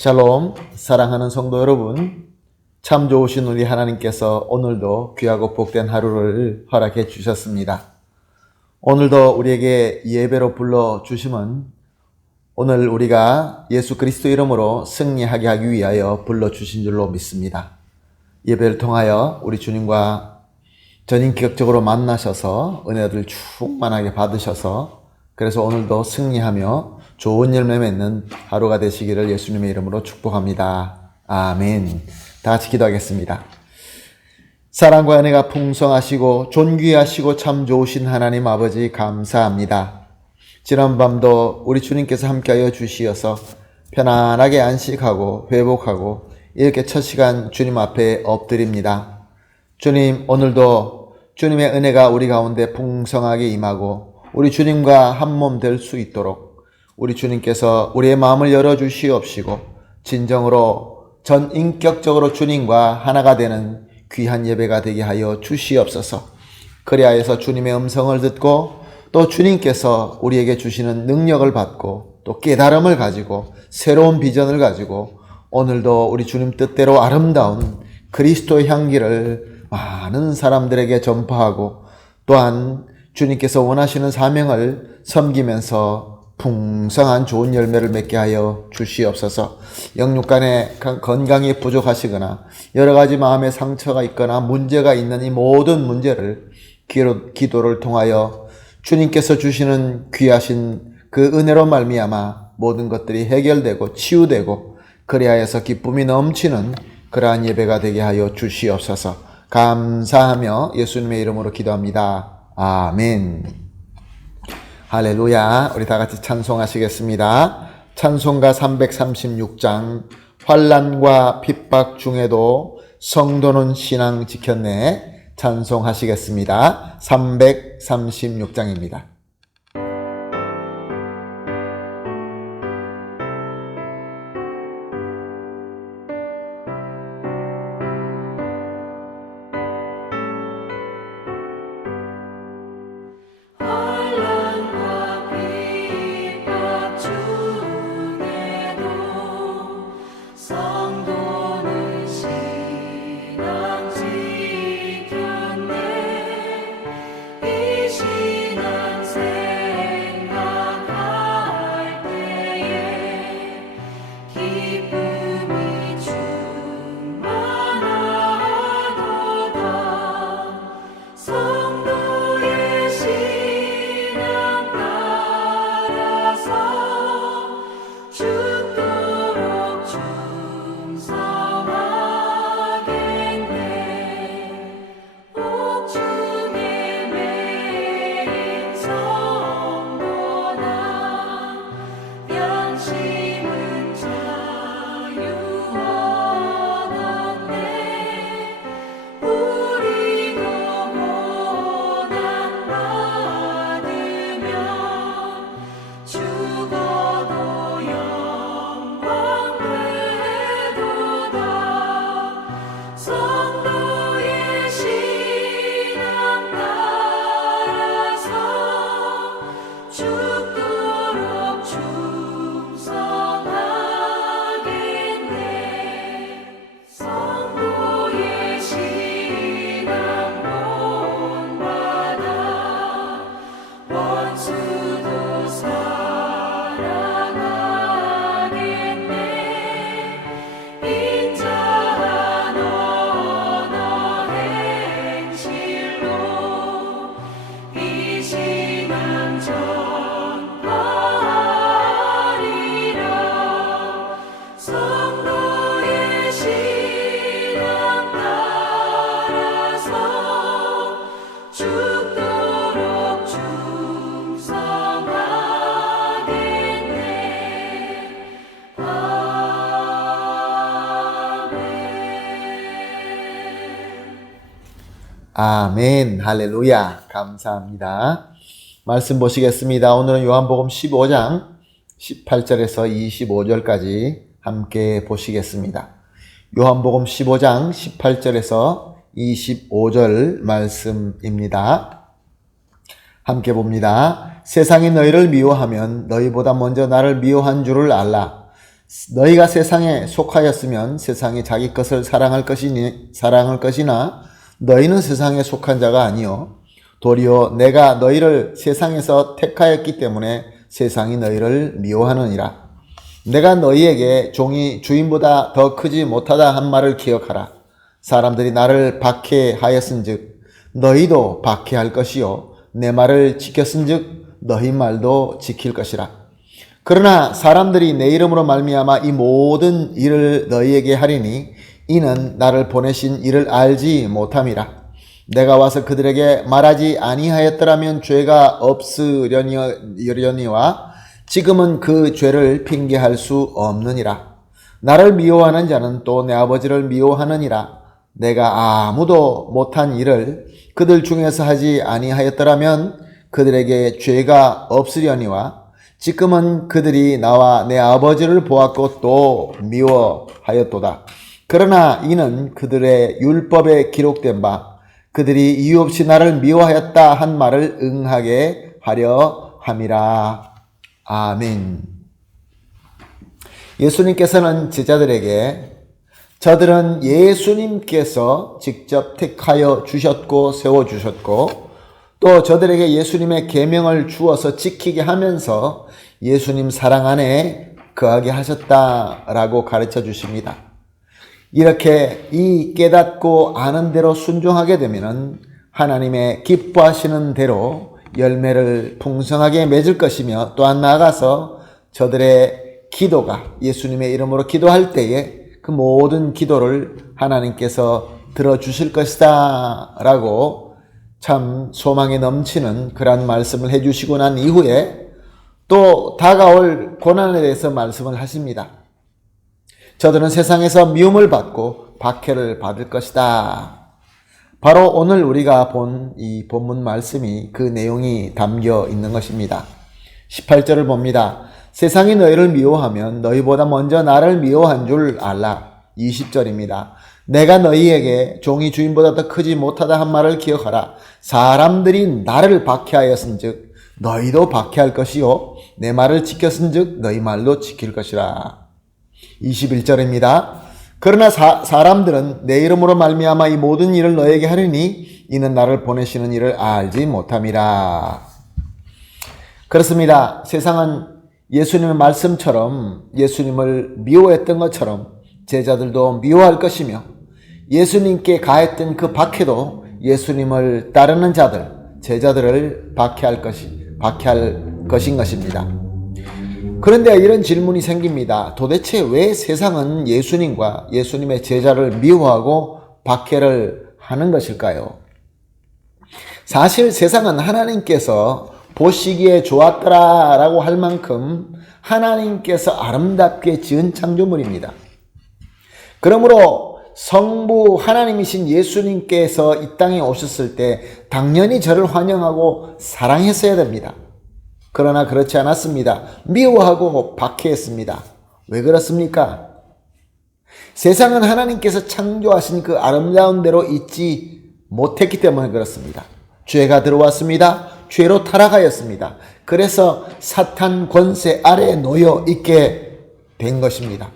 샬롬, 사랑하는 성도 여러분, 참 좋으신 우리 하나님께서 오늘도 귀하고 복된 하루를 허락해 주셨습니다. 오늘도 우리에게 예배로 불러주심은 오늘 우리가 예수 그리스도 이름으로 승리하게 하기 위하여 불러주신 줄로 믿습니다. 예배를 통하여 우리 주님과 전인격적으로 만나셔서 은혜를 충만하게 받으셔서 그래서 오늘도 승리하며 좋은 열매 맺는 하루가 되시기를 예수님의 이름으로 축복합니다. 아멘. 다 같이 기도하겠습니다. 사랑과 은혜가 풍성하시고 존귀하시고 참 좋으신 하나님 아버지 감사합니다. 지난밤도 우리 주님께서 함께하여 주시어서 편안하게 안식하고 회복하고 이렇게 첫 시간 주님 앞에 엎드립니다. 주님, 오늘도 주님의 은혜가 우리 가운데 풍성하게 임하고 우리 주님과 한 몸 될 수 있도록 우리 주님께서 우리의 마음을 열어주시옵시고 진정으로 전인격적으로 주님과 하나가 되는 귀한 예배가 되게 하여 주시옵소서. 그리하여서 주님의 음성을 듣고 또 주님께서 우리에게 주시는 능력을 받고 또 깨달음을 가지고 새로운 비전을 가지고 오늘도 우리 주님 뜻대로 아름다운 그리스도의 향기를 많은 사람들에게 전파하고 또한 주님께서 원하시는 사명을 섬기면서 풍성한 좋은 열매를 맺게 하여 주시옵소서. 영육간에 건강이 부족하시거나 여러 가지 마음의 상처가 있거나 문제가 있는 이 모든 문제를 기도를 통하여 주님께서 주시는 귀하신 그 은혜로 말미암아 모든 것들이 해결되고 치유되고 그리하여서 기쁨이 넘치는 그러한 예배가 되게 하여 주시옵소서. 감사하며 예수님의 이름으로 기도합니다. 아멘. 할렐루야. 우리 다 같이 찬송하시겠습니다. 찬송가 336장 환난과 핍박 중에도 성도는 신앙 지켰네. 찬송하시겠습니다. 336장입니다. 아멘. 할렐루야. 감사합니다. 말씀 보시겠습니다. 오늘은 요한복음 15장 18절에서 25절까지 함께 보시겠습니다. 요한복음 15장 18절에서 25절 말씀입니다. 함께 봅니다. 세상이 너희를 미워하면 너희보다 먼저 나를 미워한 줄을 알라. 너희가 세상에 속하였으면 세상이 자기 것을 사랑할 것이나 너희는 세상에 속한 자가 아니요 도리어 내가 너희를 세상에서 택하였기 때문에 세상이 너희를 미워하느니라. 내가 너희에게 종이 주인보다 더 크지 못하다 한 말을 기억하라. 사람들이 나를 박해하였은즉 너희도 박해할 것이요 내 말을 지켰은즉 너희 말도 지킬 것이라. 그러나 사람들이 내 이름으로 말미암아 이 모든 일을 너희에게 하리니 이는 나를 보내신 이를 알지 못함이라. 내가 와서 그들에게 말하지 아니하였더라면 죄가 없으려니와 지금은 그 죄를 핑계할 수 없느니라. 나를 미워하는 자는 또 내 아버지를 미워하느니라. 내가 아무도 못한 일을 그들 중에서 하지 아니하였더라면 그들에게 죄가 없으려니와 지금은 그들이 나와 내 아버지를 보았고 또 미워하였도다. 그러나 이는 그들의 율법에 기록된 바 그들이 이유 없이 나를 미워하였다 한 말을 응하게 하려 함이라. 아멘. 예수님께서는 제자들에게 저들은 예수님께서 직접 택하여 주셨고 세워주셨고 또 저들에게 예수님의 계명을 주어서 지키게 하면서 예수님 사랑 안에 거하게 하셨다라고 가르쳐 주십니다. 이렇게 이 깨닫고 아는 대로 순종하게 되면 하나님의 기뻐하시는 대로 열매를 풍성하게 맺을 것이며 또한 나아가서 저들의 기도가 예수님의 이름으로 기도할 때에 그 모든 기도를 하나님께서 들어주실 것이다 라고 참 소망에 넘치는 그런 말씀을 해주시고 난 이후에 또 다가올 고난에 대해서 말씀을 하십니다. 저들은 세상에서 미움을 받고 박해를 받을 것이다. 바로 오늘 우리가 본 이 본문 말씀이 그 내용이 담겨 있는 것입니다. 18절을 봅니다. 세상이 너희를 미워하면 너희보다 먼저 나를 미워한 줄 알라. 20절입니다. 내가 너희에게 종이 주인보다 더 크지 못하다 한 말을 기억하라. 사람들이 나를 박해하였은즉 너희도 박해할 것이요 내 말을 지켰은즉 너희 말도 지킬 것이라. 21절입니다. 그러나 사람들은 내 이름으로 말미암아 이 모든 일을 너에게 하리니 이는 나를 보내시는 이를 알지 못함이라. 그렇습니다. 세상은 예수님의 말씀처럼 예수님을 미워했던 것처럼 제자들도 미워할 것이며 예수님께 가했던 그 박해도 예수님을 따르는 자들, 제자들을 박해할 것인 것입니다. 그런데 이런 질문이 생깁니다. 도대체 왜 세상은 예수님과 예수님의 제자를 미워하고 박해를 하는 것일까요? 사실 세상은 하나님께서 보시기에 좋았더라라고 할 만큼 하나님께서 아름답게 지은 창조물입니다. 그러므로 성부 하나님이신 예수님께서 이 땅에 오셨을 때 당연히 저를 환영하고 사랑했어야 됩니다. 그러나 그렇지 않았습니다. 미워하고 박해했습니다. 왜 그렇습니까? 세상은 하나님께서 창조하신 그 아름다운 대로 있지 못했기 때문에 그렇습니다. 죄가 들어왔습니다. 죄로 타락하였습니다. 그래서 사탄 권세 아래에 놓여 있게 된 것입니다.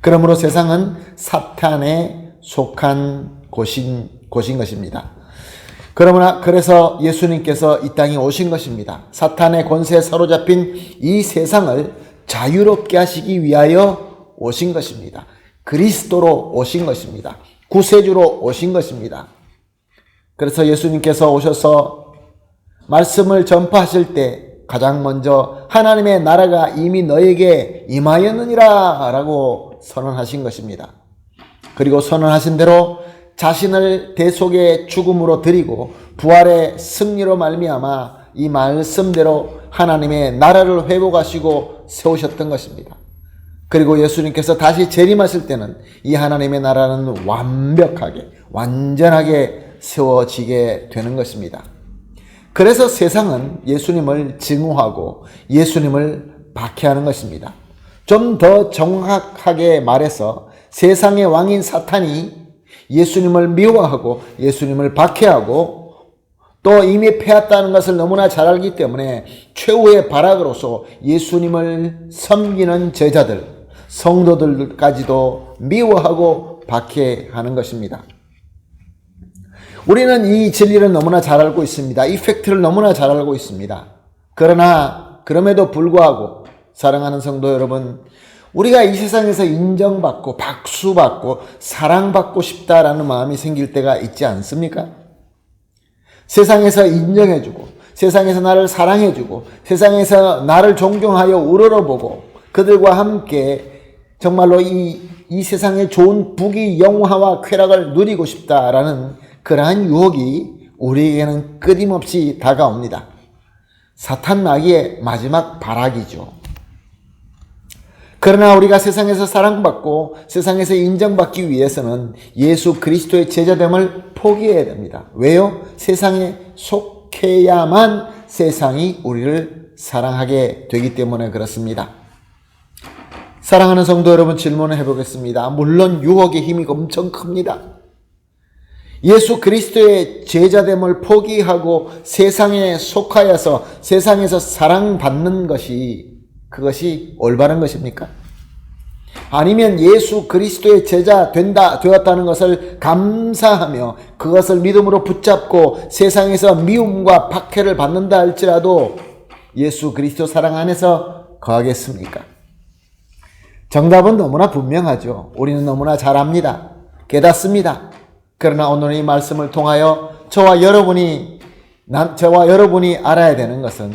그러므로 세상은 사탄에 속한 곳인 것입니다. 그래서 예수님께서 이 땅에 오신 것입니다. 사탄의 권세에 사로잡힌 이 세상을 자유롭게 하시기 위하여 오신 것입니다. 그리스도로 오신 것입니다. 구세주로 오신 것입니다. 그래서 예수님께서 오셔서 말씀을 전파하실 때 가장 먼저 하나님의 나라가 이미 너에게 임하였느니라 라고 선언하신 것입니다. 그리고 선언하신 대로 자신을 대속의 죽음으로 드리고 부활의 승리로 말미암아 이 말씀대로 하나님의 나라를 회복하시고 세우셨던 것입니다. 그리고 예수님께서 다시 재림하실 때는 이 하나님의 나라는 완벽하게 완전하게 세워지게 되는 것입니다. 그래서 세상은 예수님을 증오하고 예수님을 박해하는 것입니다. 좀 더 정확하게 말해서 세상의 왕인 사탄이 예수님을 미워하고 예수님을 박해하고 또 이미 패했다는 것을 너무나 잘 알기 때문에 최후의 발악으로서 예수님을 섬기는 제자들, 성도들까지도 미워하고 박해하는 것입니다. 우리는 이 진리를 너무나 잘 알고 있습니다. 이 팩트를 너무나 잘 알고 있습니다. 그러나 그럼에도 불구하고 사랑하는 성도 여러분, 우리가 이 세상에서 인정받고 박수받고 사랑받고 싶다라는 마음이 생길 때가 있지 않습니까? 세상에서 인정해주고 세상에서 나를 사랑해주고 세상에서 나를 존경하여 우러러보고 그들과 함께 정말로 이 세상의 좋은 부귀 영화와 쾌락을 누리고 싶다라는 그러한 유혹이 우리에게는 끊임없이 다가옵니다. 사탄 마귀의 마지막 발악이죠. 그러나 우리가 세상에서 사랑받고 세상에서 인정받기 위해서는 예수 그리스도의 제자됨을 포기해야 됩니다. 왜요? 세상에 속해야만 세상이 우리를 사랑하게 되기 때문에 그렇습니다. 사랑하는 성도 여러분, 질문을 해보겠습니다. 물론 유혹의 힘이 엄청 큽니다. 예수 그리스도의 제자됨을 포기하고 세상에 속하여서 세상에서 사랑받는 것이 그것이 올바른 것입니까? 아니면 예수 그리스도의 제자 되었다는 것을 감사하며 그것을 믿음으로 붙잡고 세상에서 미움과 박해를 받는다 할지라도 예수 그리스도 사랑 안에서 거하겠습니까? 정답은 너무나 분명하죠. 우리는 너무나 잘 압니다. 깨닫습니다. 그러나 오늘 이 말씀을 통하여 저와 여러분이 알아야 되는 것은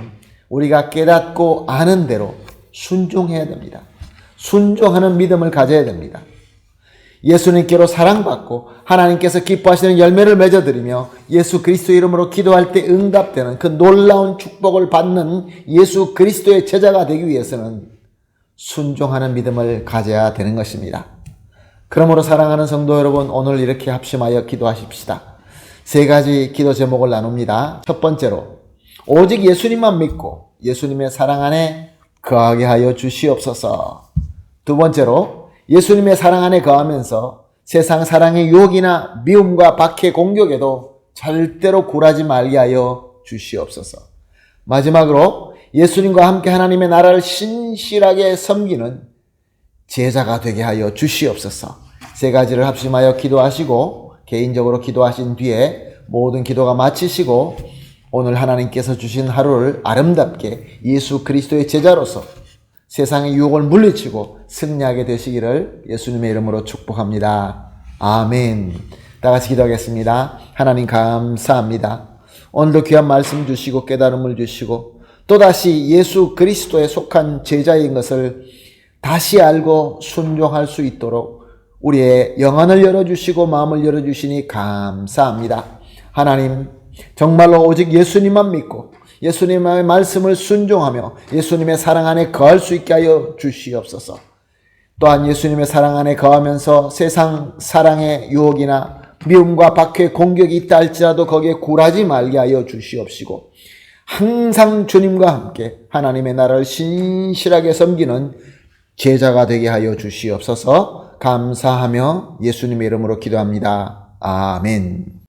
우리가 깨닫고 아는 대로 순종해야 됩니다. 순종하는 믿음을 가져야 됩니다. 예수님께로 사랑받고 하나님께서 기뻐하시는 열매를 맺어드리며 예수 그리스도 이름으로 기도할 때 응답되는 그 놀라운 축복을 받는 예수 그리스도의 제자가 되기 위해서는 순종하는 믿음을 가져야 되는 것입니다. 그러므로 사랑하는 성도 여러분, 오늘 이렇게 합심하여 기도하십시다. 세 가지 기도 제목을 나눕니다. 첫 번째로, 오직 예수님만 믿고 예수님의 사랑 안에 거하게 하여 주시옵소서. 두 번째로, 예수님의 사랑 안에 거하면서 세상 사랑의 유혹이나 미움과 박해 공격에도 절대로 굴하지 말게 하여 주시옵소서. 마지막으로, 예수님과 함께 하나님의 나라를 신실하게 섬기는 제자가 되게 하여 주시옵소서. 세 가지를 합심하여 기도하시고 개인적으로 기도하신 뒤에 모든 기도가 마치시고 오늘 하나님께서 주신 하루를 아름답게 예수 그리스도의 제자로서 세상의 유혹을 물리치고 승리하게 되시기를 예수님의 이름으로 축복합니다. 아멘. 다 같이 기도하겠습니다. 하나님 감사합니다. 오늘도 귀한 말씀 주시고 깨달음을 주시고 또다시 예수 그리스도에 속한 제자인 것을 다시 알고 순종할 수 있도록 우리의 영안을 열어주시고 마음을 열어주시니 감사합니다. 하나님, 정말로 오직 예수님만 믿고 예수님의 말씀을 순종하며 예수님의 사랑 안에 거할 수 있게 하여 주시옵소서. 또한 예수님의 사랑 안에 거하면서 세상 사랑의 유혹이나 미움과 박해 공격이 있다 할지라도 거기에 굴하지 말게 하여 주시옵시고 항상 주님과 함께 하나님의 나라를 신실하게 섬기는 제자가 되게 하여 주시옵소서. 감사하며 예수님의 이름으로 기도합니다. 아멘.